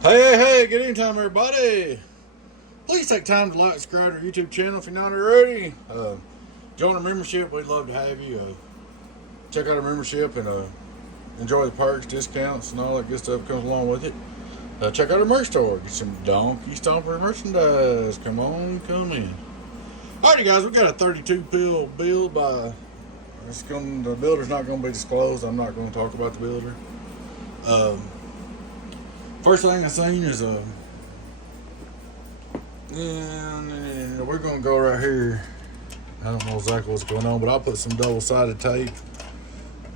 Hey, good evening time, everybody. Please take time to like, subscribe to our YouTube channel if you're not already. Join our membership. We'd love to have you. Check out our membership and enjoy the perks, discounts, and all that good stuff comes along with it. Check out our merch store. Get some Donkey Stomper merchandise. Come on, come in. Alrighty, guys, we got a 32 pill build by. The builder's not going to be disclosed. I'm not going to talk about the builder. First thing I seen is we're gonna go right here. I don't know exactly what's going on, but I'll put some double-sided tape,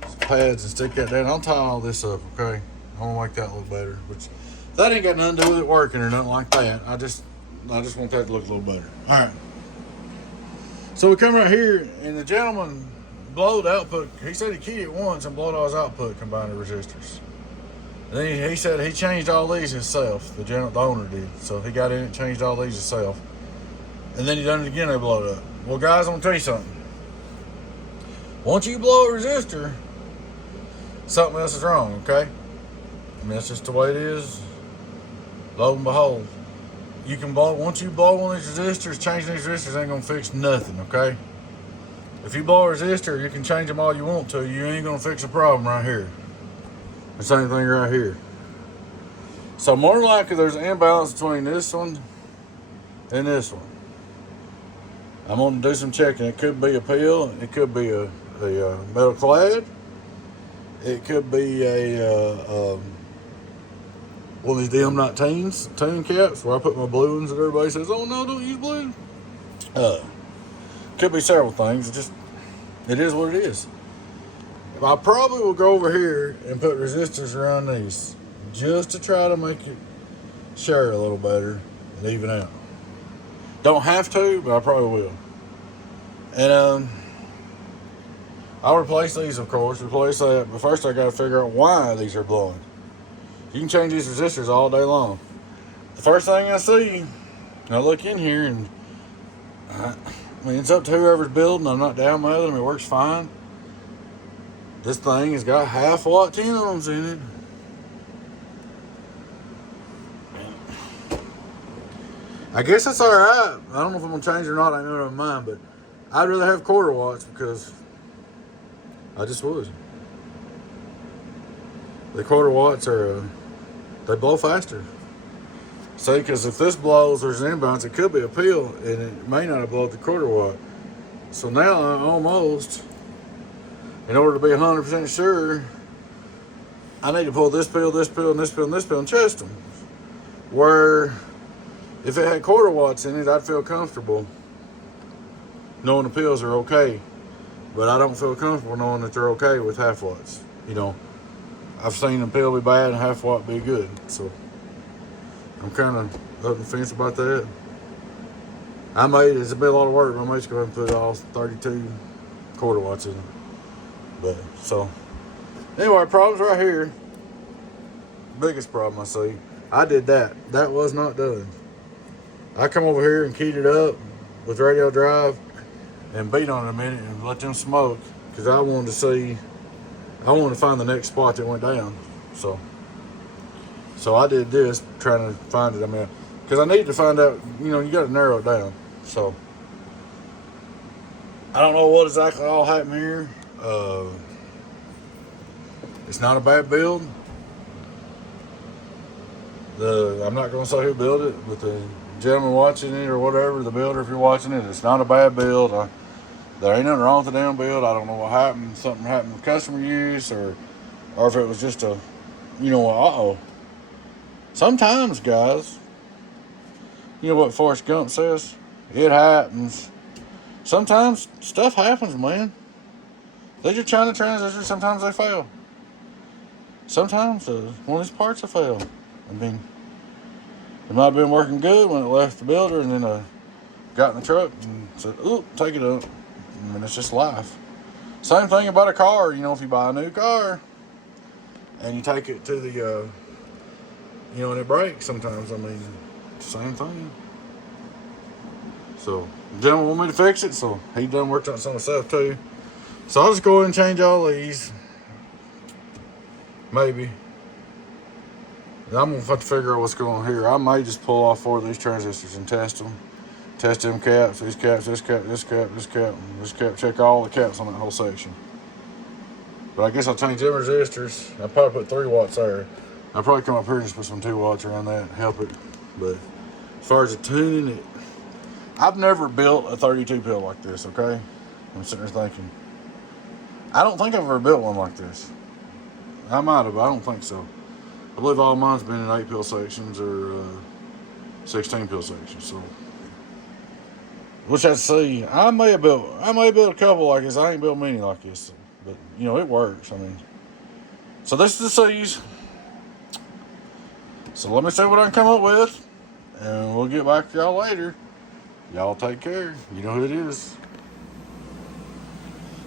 some pads, and stick that down. I'll tie all this up, okay? I want to make that look better. Which that ain't got nothing to do with it working or nothing like that. I just want that to look a little better. All right. So we come right here, and the gentleman blowed output. He said he keyed it once and blowed all his output combiner resistors. Then he said he changed all these himself. The owner did. So he got in and changed all these himself. And then he done it again, they blowed up. Well, guys, I'm going to tell you something. Once you blow a resistor, something else is wrong, okay? I mean, that's just the way it is. Lo and behold. You can blow, once you blow one of these resistors, changing these resistors ain't going to fix nothing, okay? If you blow a resistor, you can change them all you want to. You ain't going to fix a problem right here. The same thing right here. So more than likely there's an imbalance between this one and this one. I'm going to do some checking. It could be a pill. It could be a metal clad. It could be a one of these DM19s tune caps where I put my blue ones and everybody says, oh no, don't use blue. Could be several things. It is what it is. I probably will go over here and put resistors around these just to try to make it share a little better and even out. Don't have to, but I probably will. And I'll replace these, of course. Replace that, but first I got to figure out why these are blowing. You can change these resistors all day long. The first thing I see, I look in here and I mean it's up to whoever's building. I'm not down with them. It works fine. This thing has got half watt 10 ohms in it. I guess that's alright. I don't know if I'm going to change it or not. I know in my mind, but I'd rather have quarter watts because I just would. The quarter watts are, they blow faster. See, because if this blows, there's an imbalance. It could be a pill, and it may not have blown the quarter watt. So now I almost, in order to be 100% sure, I need to pull this pill, this pill, and this pill, and this pill, and test them. Where, if it had quarter watts in it, I'd feel comfortable knowing the pills are okay. But I don't feel comfortable knowing that they're okay with half watts. You know, I've seen the pill be bad and half watt be good. So, I'm kind of up the fence about that. It's been a lot of work, but I might just go ahead and put all 32 quarter watts in it. But, so, anyway, problems right here. Biggest problem I see. I did that. That was not done. I come over here and keyed it up with radio drive and beat on it a minute and let them smoke because I wanted to find the next spot that went down. So I did this trying to find it. I mean, because I need to find out, you got to narrow it down. So, I don't know what exactly all happened here. It's not a bad build. I'm not going to say who built it, but the gentleman watching it or whatever, the builder, if you're watching it, it's not a bad build. There ain't nothing wrong with the damn build. I don't know what happened. Something happened with customer use or if it was just a, Sometimes, guys, you know what Forrest Gump says? It happens. Sometimes stuff happens, man. They're just trying to transition. Sometimes they fail. Sometimes one of these parts will fail. I mean, it might have been working good when it left the builder and then got in the truck and said, "Ooh, take it up." I mean, it's just life. Same thing about a car. If you buy a new car and you take it to the, and it breaks sometimes. I mean, same thing. So, the gentleman wanted me to fix it, so he done worked on some stuff too. So I'll just go ahead and change all these. Maybe. I'm gonna have to figure out what's going on here. I may just pull off 4 of these transistors and test them. Test them caps, these caps, this cap, this cap, this cap, this cap. Check all the caps on that whole section. But I guess I'll change them resistors. I'll probably put 3 watts there. I'll probably come up here and just put some 2 watts around that and help it. But as far as the tuning it, I've never built a 32 pill like this, okay? I'm sitting there thinking, I don't think I've ever built one like this. I might have, but I don't think so. I believe all mine's been in 8 pill sections or 16 pill sections, so. Which I'd see, I may have built a couple like this. I ain't built many like this, but you know, it works. I mean, so this is the C's. So let me see what I can come up with, and we'll get back to y'all later. Y'all take care. You know who it is.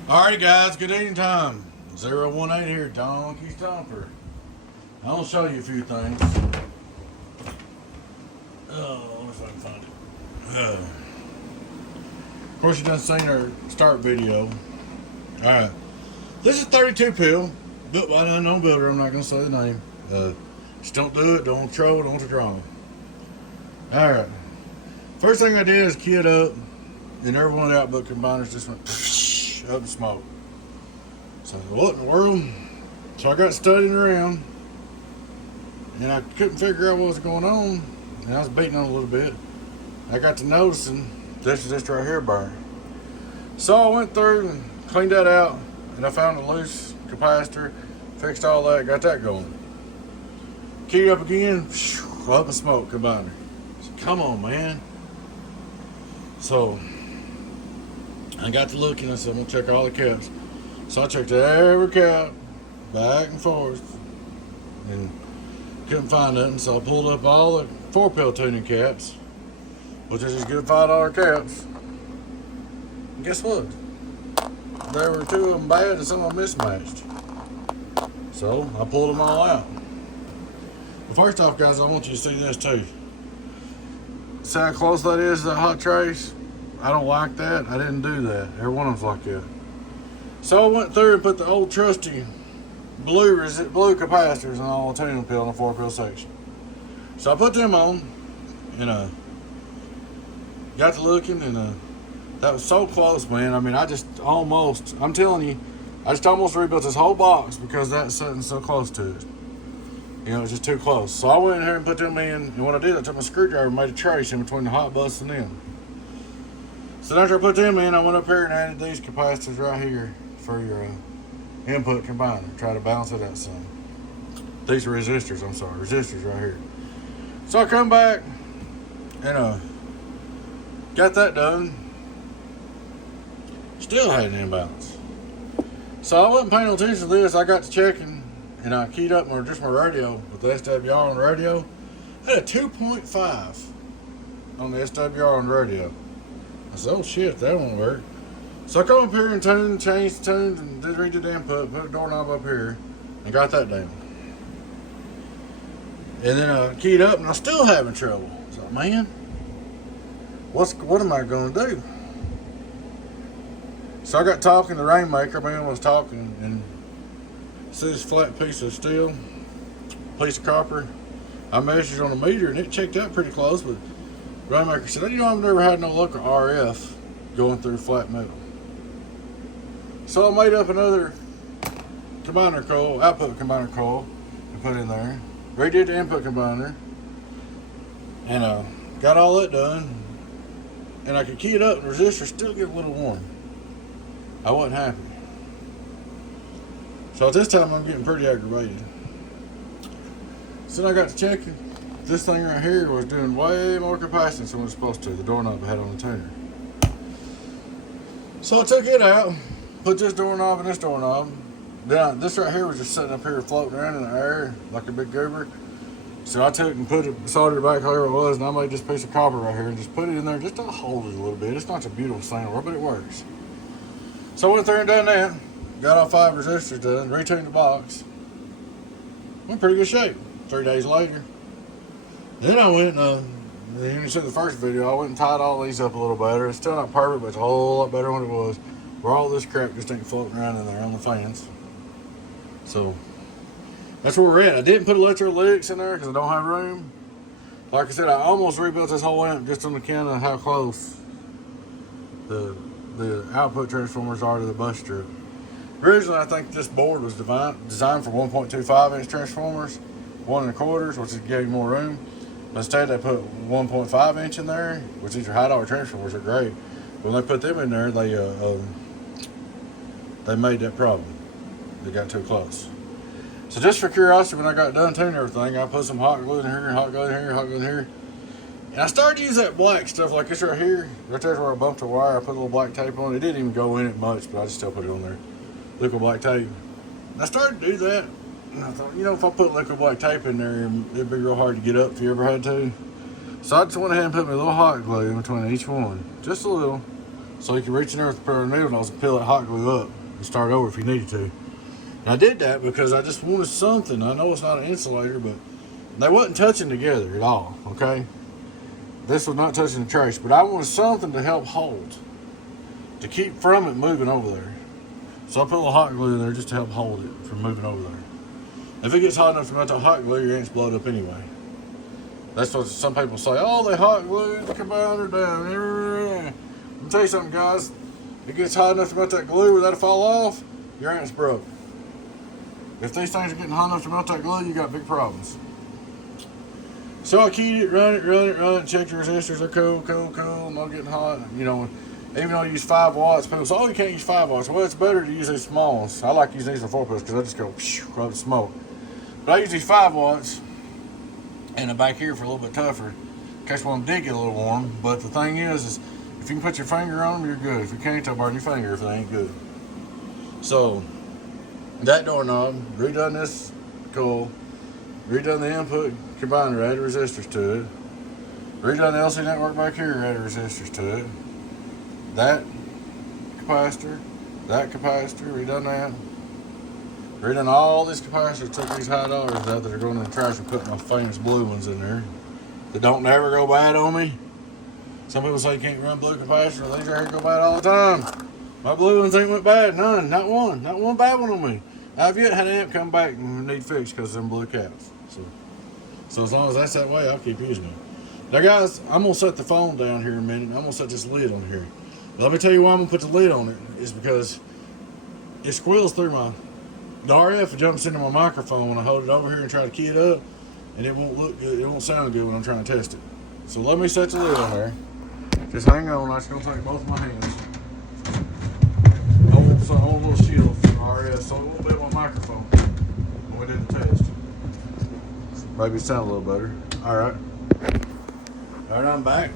Alrighty, guys. Good evening time. 018 here, Donkey Stomper. I'll show you a few things. Oh, let me see if I can find it. Of course, you done seen our start video. Alright. This is 32 pill, built by an unknown builder. I'm not going to say the name. Just don't do it. Don't troll. Don't draw. Alright. First thing I did is kit up, and every one of the output combiners just went up in smoke. So what in the world? So I got studying around, and I couldn't figure out what was going on, and I was beating on it a little bit. I got to noticing this right here burn. So I went through and cleaned that out, and I found a loose capacitor, fixed all that, got that going. Keyed up again, up in smoke combiner. So come on, man. So I got to looking, I said, I'm gonna check all the caps. So I checked every cap, back and forth, and couldn't find nothing. So I pulled up all the 4 pill tuning caps, which is just good $5 caps. And guess what? There were 2 of them bad and some of them mismatched. So I pulled them all out. But first off, guys, I want you to see this too. See how close that is to that hot trace? I don't like that. I didn't do that. Every one of them's like that. So I went through and put the old trusty blue capacitors on all the tuning pill in the 4 pill section. So I put them on, and got to looking, and that was so close, man. I mean, I'm telling you, I just almost rebuilt this whole box because that's sitting so close to it. You know, it's just too close. So I went in here and put them in, and what I did, I took my screwdriver and made a trace in between the hot bus and them. So after I put them in, I went up here and added these capacitors right here for your input combiner. Try to balance it out some. These are resistors, resistors right here. So I come back and got that done. Still had an imbalance. So I wasn't paying attention to this. I got to checking, and I keyed up my radio with the SWR on the radio. I had a 2.5 on the SWR on the radio. I said, oh shit, that won't work. So I come up here and changed the tunes, and did redid the input, put a doorknob up here, and got that down. And then I keyed up, and I'm still having trouble. So, man, what am I going to do? So I got talking to the Rainmaker, man was talking, and see this flat piece of steel, piece of copper. I measured on the meter, and it checked out pretty close, but Rainmaker said, you know, I've never had no local RF going through flat metal. So I made up another combiner coil, output combiner coil, and put in there. Redid the input combiner, and got all that done. And I could key it up, and the resistor still get a little warm. I wasn't happy. So at this time, I'm getting pretty aggravated. So I got to checking. This thing right here was doing way more capacitance than what it's supposed to, the doorknob I had on the tuner. So I took it out, put this doorknob and this doorknob. Then this right here was just sitting up here floating around in the air like a big goober. So I took and soldered it back where it was, and I made this piece of copper right here and just put it in there just to hold it a little bit. It's not a beautiful thing, but it works. So I went through and done that, got all 5 resistors done, retuned the box. I'm in pretty good shape. 3 days later. Then I went, you saw the first video, I went and tied all these up a little better. It's still not perfect, but it's a whole lot better than it was. Where all this crap just ain't floating around in there on the fans. So, That's where we're at. I didn't put electrolytics in there because I don't have room. Like I said, I almost rebuilt this whole amp just on account of how close the output transformers are to the bus strip. Originally, I think this board was designed for 1.25 inch transformers, 1 1/4, which gave more room. But instead, they put 1.5 inch in there, which these are high dollar transformers, are great. When they put them in there, they made that problem. They got too close. So just for curiosity, when I got done tuning everything, I put some hot glue in here, hot glue in here, hot glue in here. And I started to use that black stuff like this right here. Right there's where I bumped the wire. I put a little black tape on it. It didn't even go in it much, but I just still put it on there. Liquid black tape. And I started to do that. And I thought, you know, if I put liquid black tape in there, it'd be real hard to get up if you ever had to. So I just went ahead and put me a little hot glue in between each one. Just a little. So you can reach in there with a pair of needle nose and peel that hot glue up and start over if you needed to. And I did that because I just wanted something. I know it's not an insulator, but they wasn't touching together at all, okay? This was not touching the trace, but I wanted something to help hold, to keep from it moving over there. So I put a little hot glue in there just to help hold it from moving over there. If it gets hot enough to melt that hot glue, your amps blow up anyway. That's what some people say, oh, they hot glued the compounder down. Let me tell you something, guys. If it gets hot enough to melt that glue without it fall off, your amp's broke. If these things are getting hot enough to melt that glue, you got big problems. So I keyed it, run it, check the resistors, they're cool, I'm not getting hot. You know, even though I use 5 watts, people say, oh, you can't use 5 watts. Well, it's better to use these smalls. I like using these for 4 pills because I just go, rub the smoke. But I use these 5 watts, and the back here for a little bit tougher, in case one did get a little warm. But the thing is if you can put your finger on them, you're good. If you can't, they'll burn your finger if they ain't good. So, that doorknob, redone this coil, redone the input combiner, added resistors to it, redone the LC network back here, added resistors to it, that capacitor, redone that, redone all these capacitors, took these high dollars out that are going in the trash and put my famous blue ones in there that don't never go bad on me. Some people say you can't run blue capacitors, these right here go bad all the time. My blue ones ain't went bad, none, not one bad one on me. I've yet had an amp come back and need fixed because of them blue caps. So as long as that's that way, I'll keep using them. Now guys, I'm gonna set the phone down here in a minute. I'm gonna set this lid on here. But let me tell you why I'm gonna put the lid on it, is because it squeals through the RF jumps into my microphone when I hold it over here and try to key it up, and it won't look good, it won't sound good when I'm trying to test it. So let me set the lid on there. Just hang on, I'm just gonna take both of my hands. Hold a little shield from RF so it won't be on my microphone when we do the test. Maybe it sound a little better. Alright, I'm back.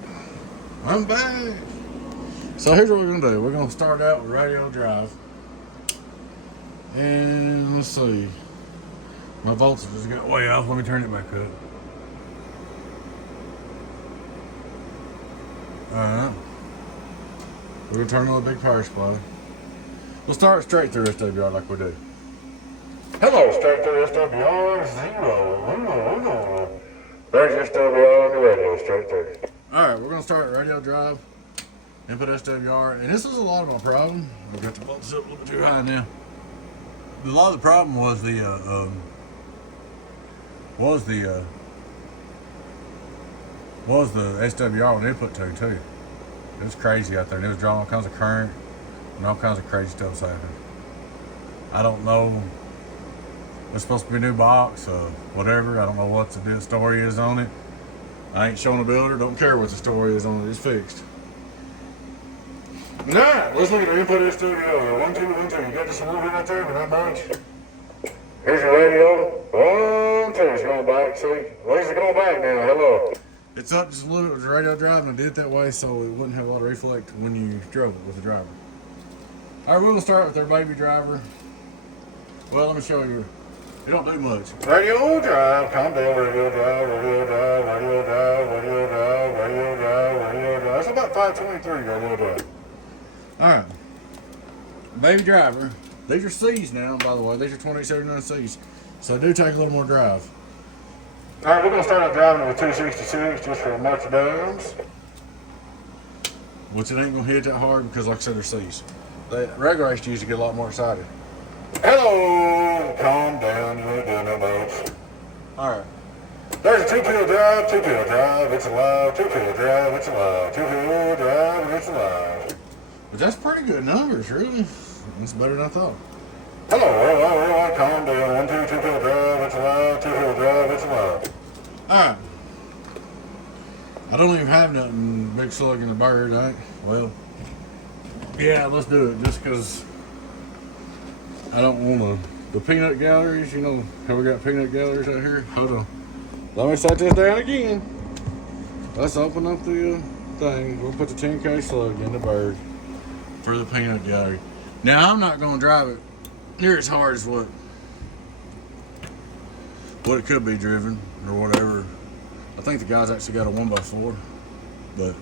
So here's what we're gonna do. We're gonna start out with radio drive. And let's see. My voltage has got way off. Let me turn it back up. Alright. We're gonna turn on the big power supply. We'll start straight through SWR like we do. Hello, straight through SWR 0. There's SWR on the radio, straight through. Alright, we're going to start radio drive, input SWR, and this is a lot of my problem. I've got the voltage up a little bit too high now. A lot of the problem was the SWR on input tune too. It was crazy out there. It was drawing all kinds of current and all kinds of crazy stuff was happening. I don't know. It's supposed to be a new box, whatever. I don't know what the story is on it. I ain't showing the builder. Don't care what the story is on it. It's fixed. Now, let's look at the input SWR. 1, 2, 1, 2. You got just a little bit out there, but not much. Here's your radio. 1, 2. It's going back. See? At least it's going back now. Hello. It's up just a little bit with the radio drive, and I did it that way so it wouldn't have a lot of reflect when you drove it with the driver. Alright, we're going to start with our baby driver. Well, let me show you. It don't do much. Radio drive, calm down, radio drive, radio drive, radio drive, radio drive, radio drive, radio drive. That's about 523 radio drive. Alright. Baby driver. These are C's now, by the way. These are 2879 C's. So they do take a little more drive. Alright, we're going to start out driving with 266 just for a march of downs. Which it ain't going to hit that hard because, like I said, they're C's. The regular HGs get a lot more excited. Hello, calm down, you ain't doing no much. Alright. There's a two-pill drive, it's alive, two-pill drive, it's alive, two-pill drive, it's alive. But that's pretty good numbers, really. It's better than I thought. Hello, worldwide, calm down, 1, 2, two-pill drive, it's alive, two-pill drive, it's alive. Alright. I don't even have nothing big slug in the bird, right? Well, yeah, let's do it just because I don't want the peanut galleries, you know how we got peanut galleries out here? Hold on. Let me set this down again. Let's open up the thing. We'll put the 10K slug in the bird for the peanut gallery. Now, I'm not going to drive it near as hard as what it could be driven or whatever. I think the guy's actually got a 1x4, but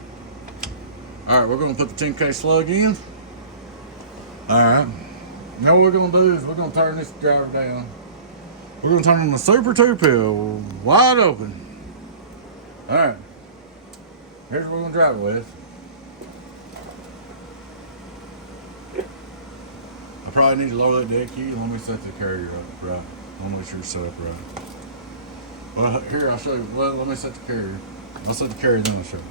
all right, we're going to put the 10K slug in. All right. Now what we're going to do is we're going to turn this driver down. We're going to turn on the Super 2-pill wide open. All right. Here's what we're going to drive it with. I probably need to lower that deck key. Let me set the carrier up right. Let me make sure it's set up right. Well, here, I'll show you. Well, let me set the carrier. I'll set the carrier, then I'll show you.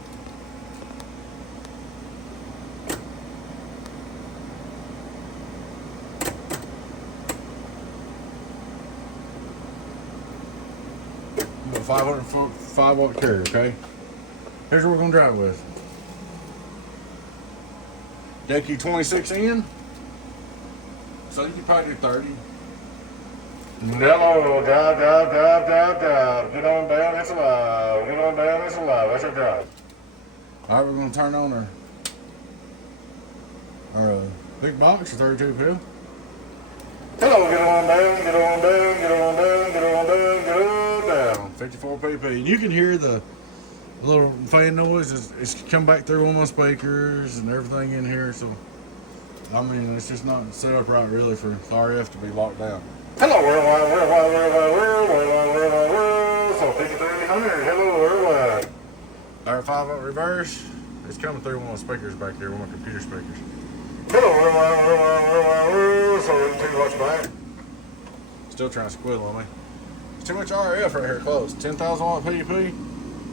A 505-watt carrier, okay? Here's what we're going to drive with. Deck key 26 in. So you can probably do 30. Hello, drive. Get on down, it's alive. Get on down, it's alive. That's your drive. All right, we're going to turn on our big box, 32 pill. Hello, get on down, get on down, get on down, get on down, get on down. 54 pp. And you can hear the little fan noise. It's come back through one of my speakers and everything in here. So, I mean, it's just not set up right really for RF to be locked down. Hello, worldwide. So 5300, hello, worldwide. Our 5-volt reverse. It's coming through one of the speakers back there, one of my computer speakers. Hello, worldwide. So 2 watts back. Still trying to squeal on me. It's too much RF right here close. 10,000 watt PUP.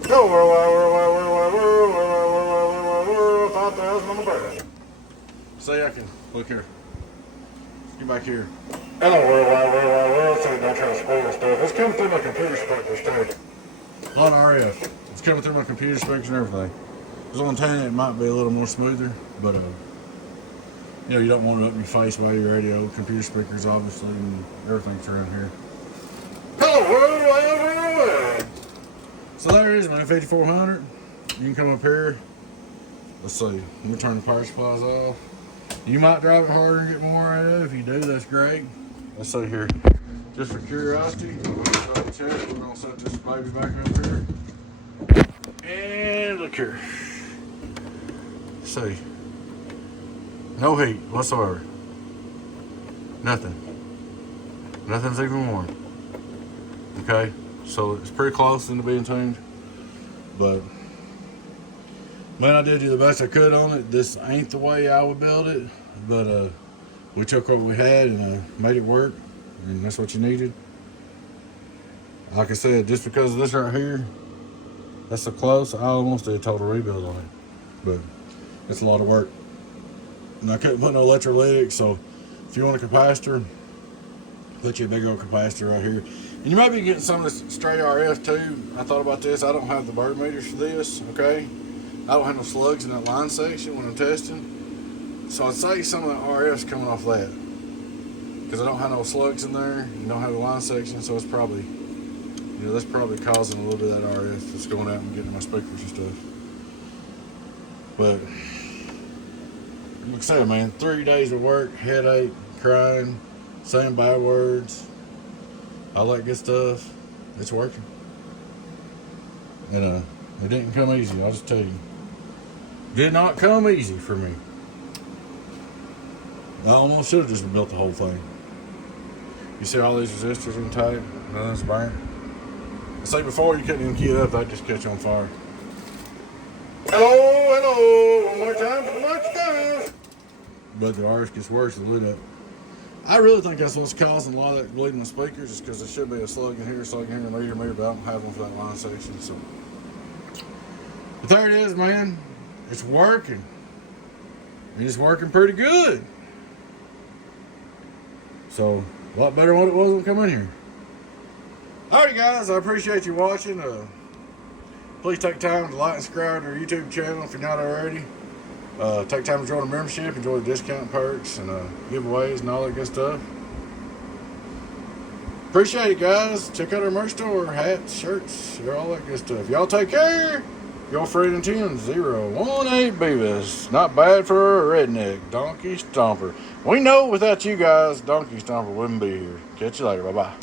Hello, worldwide. 5,000 on the bird. See, I can look here. Get back here. Hello, worldwide. So don't try to spoil stuff. It's coming through my computer speakers too. A lot of RF. It's coming through my computer speakers and everything. There's on 10 it might be a little more smoother, but you know, you don't want it up in your face by your radio, computer speakers obviously, and everything's around here. Hello, worldwide. So there it is, man, 5400. You can come up here. Let's see. Let me turn the power supplies off. You might drive it harder and get more out of it. If you do, that's great. Let's see here. Just for curiosity, we're going to set this baby back up here. And look here. See. No heat whatsoever. Nothing. Nothing's even warm. Okay? So it's pretty close into being tuned. But man, I did do the best I could on it. This ain't the way I would build it, but we took what we had and made it work, and that's what you needed. Like I said, just because of this right here, that's so close, I almost did a total rebuild on it, but it's a lot of work. And I couldn't put no electrolytic, so if you want a capacitor, put you a big old capacitor right here. And you might be getting some of this stray RF too. I thought about this. I don't have the bird meters for this, okay? I don't have no slugs in that line section when I'm testing. So I'd say some of the RF's coming off that. Because I don't have no slugs in there, and don't have the line section, so it's probably, you know, that's probably causing a little bit of that RF that's going out and getting my speakers and stuff. But, like I said, man, 3 days of work, headache, crying, saying bad words, all that good stuff, it's working. And it didn't come easy, I'll just tell you. Did not come easy for me. I almost should have just built the whole thing. You see all these resistors in tight, nothing's burnt. I say before, you couldn't even key it up, they'd just catch on fire. Hello, one more time for the lunch time. But the RF gets worse, the lit up. I really think that's what's causing a lot of that bleeding the speakers, is because there should be a slug in here, meter, but I don't have one for that line section. So, but there it is, man. It's working. And it's working pretty good. So, a lot better than what it was when we come in here. Alrighty, guys, I appreciate you watching. Please take time to like and subscribe to our YouTube channel if you're not already. Take time to join the membership, enjoy the discount perks and giveaways and all that good stuff. Appreciate it, guys. Check out our merch store, hats, shirts, all that good stuff. Y'all take care. Your friend in 10018 Beavis. Not bad for a redneck. Donkey Stomper. We know without you guys, Donkey Stomper wouldn't be here. Catch you later. Bye-bye.